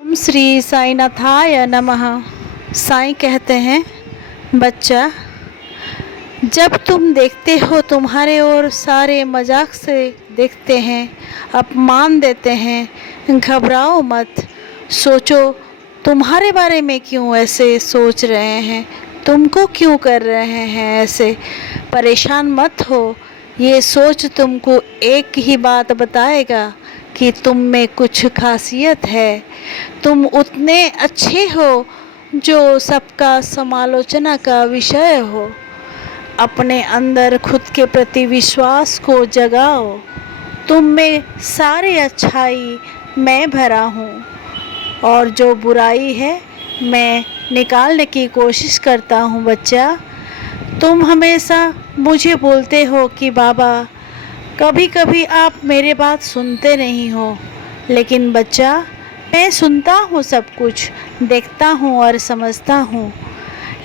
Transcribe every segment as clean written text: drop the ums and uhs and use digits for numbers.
ओम श्री साईनाथाय नमः। साईं कहते हैं, बच्चा, जब तुम देखते हो तुम्हारे ओर सारे मजाक से देखते हैं, अपमान देते हैं, घबराओ मत। सोचो तुम्हारे बारे में क्यों ऐसे सोच रहे हैं, तुमको क्यों कर रहे हैं ऐसे। परेशान मत हो, ये सोच तुमको एक ही बात बताएगा कि तुम में कुछ खासियत है। तुम उतने अच्छे हो जो सबका समालोचना का विषय हो। अपने अंदर खुद के प्रति विश्वास को जगाओ। तुम में सारी अच्छाई मैं भरा हूँ और जो बुराई है मैं निकालने की कोशिश करता हूँ। बच्चा, तुम हमेशा मुझे बोलते हो कि बाबा, कभी कभी आप मेरे बात सुनते नहीं हो, लेकिन बच्चा, मैं सुनता हूँ, सब कुछ देखता हूँ और समझता हूँ।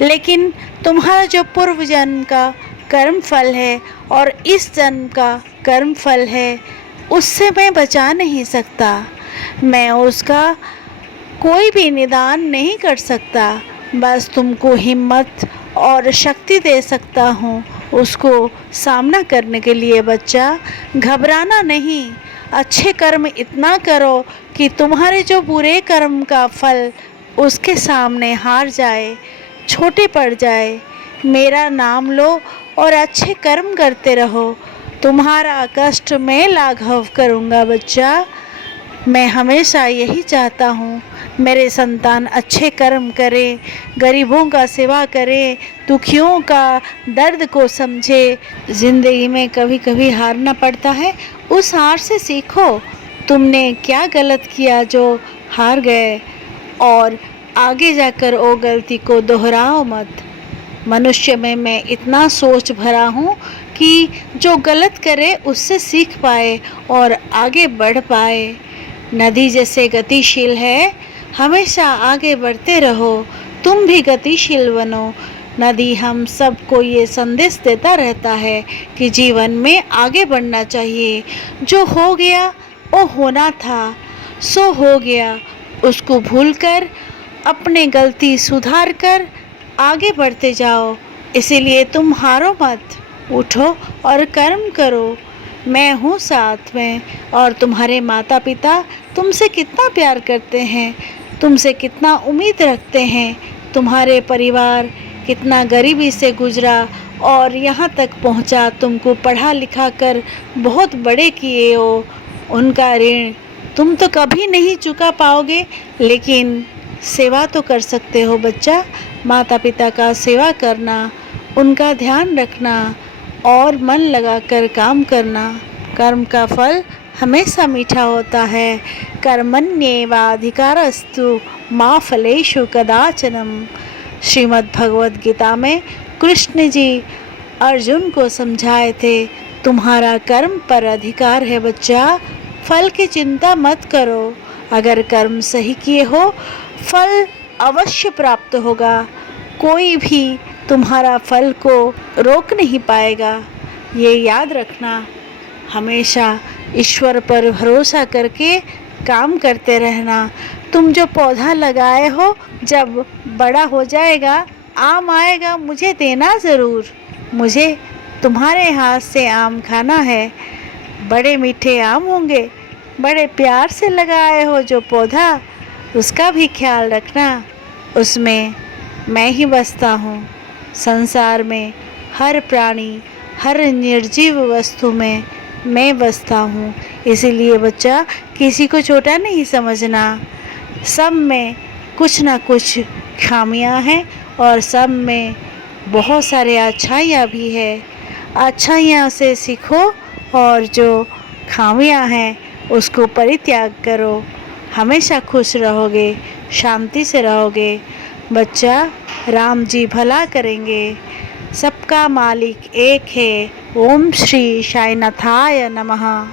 लेकिन तुम्हारा जो पूर्व जन्म का कर्म फल है और इस जन्म का कर्म फल है, उससे मैं बचा नहीं सकता। मैं उसका कोई भी निदान नहीं कर सकता। बस तुमको हिम्मत और शक्ति दे सकता हूँ उसको सामना करने के लिए। बच्चा, घबराना नहीं। अच्छे कर्म इतना करो कि तुम्हारे जो बुरे कर्म का फल उसके सामने हार जाए, छोटे पड़ जाए। मेरा नाम लो और अच्छे कर्म करते रहो। तुम्हारा कष्ट मैं लाघव करूँगा। बच्चा, मैं हमेशा यही चाहता हूँ, मेरे संतान अच्छे कर्म करें, गरीबों का सेवा करें, दुखियों का दर्द को समझे। ज़िंदगी में कभी कभी हारना पड़ता है, उस हार से सीखो। तुमने क्या गलत किया जो हार गए, और आगे जाकर वो गलती को दोहराओ मत। मनुष्य में मैं इतना सोच भरा हूँ कि जो गलत करे उससे सीख पाए और आगे बढ़ पाए। नदी जैसे गतिशील है, हमेशा आगे बढ़ते रहो। तुम भी गतिशील बनो। नदी हम सबको ये संदेश देता रहता है कि जीवन में आगे बढ़ना चाहिए। जो हो गया वो होना था, सो हो गया। उसको भूलकर अपने गलती सुधार कर आगे बढ़ते जाओ। इसीलिए तुम हारो मत, उठो और कर्म करो। मैं हूँ साथ में, और तुम्हारे माता पिता तुमसे कितना प्यार करते हैं, तुमसे कितना उम्मीद रखते हैं। तुम्हारे परिवार कितना गरीबी से गुजरा और यहाँ तक पहुँचा, तुमको पढ़ा लिखा कर बहुत बड़े किए हो। उनका ऋण तुम तो कभी नहीं चुका पाओगे, लेकिन सेवा तो कर सकते हो। बच्चा, माता पिता का सेवा करना, उनका ध्यान रखना और मन लगाकर काम करना। कर्म का फल हमेशा मीठा होता है। कर्मण्येवाधिकारस्तु मा फलेषु कदाचनम। श्रीमद् भगवद गीता में कृष्ण जी अर्जुन को समझाए थे, तुम्हारा कर्म पर अधिकार है। बच्चा, फल की चिंता मत करो। अगर कर्म सही किए हो, फल अवश्य प्राप्त होगा। कोई भी तुम्हारा फल को रोक नहीं पाएगा। ये याद रखना। हमेशा ईश्वर पर भरोसा करके काम करते रहना। तुम जो पौधा लगाए हो, जब बड़ा हो जाएगा, आम आएगा, मुझे देना ज़रूर। मुझे तुम्हारे हाथ से आम खाना है। बड़े मीठे आम होंगे। बड़े प्यार से लगाए हो जो पौधा, उसका भी ख्याल रखना। उसमें मैं ही बसता हूँ। संसार में हर प्राणी, हर निर्जीव वस्तु में मैं बसता हूँ। इसीलिए बच्चा, किसी को छोटा नहीं समझना। सब में कुछ ना कुछ खामियां हैं और सब में बहुत सारे अच्छाइयाँ भी है। अच्छाइयाँ से सीखो और जो खामियां हैं उसको परित्याग करो। हमेशा खुश रहोगे, शांति से रहोगे। बच्चा, राम जी भला करेंगे। सबका मालिक एक है। ओम श्री साईनाथाय नमः।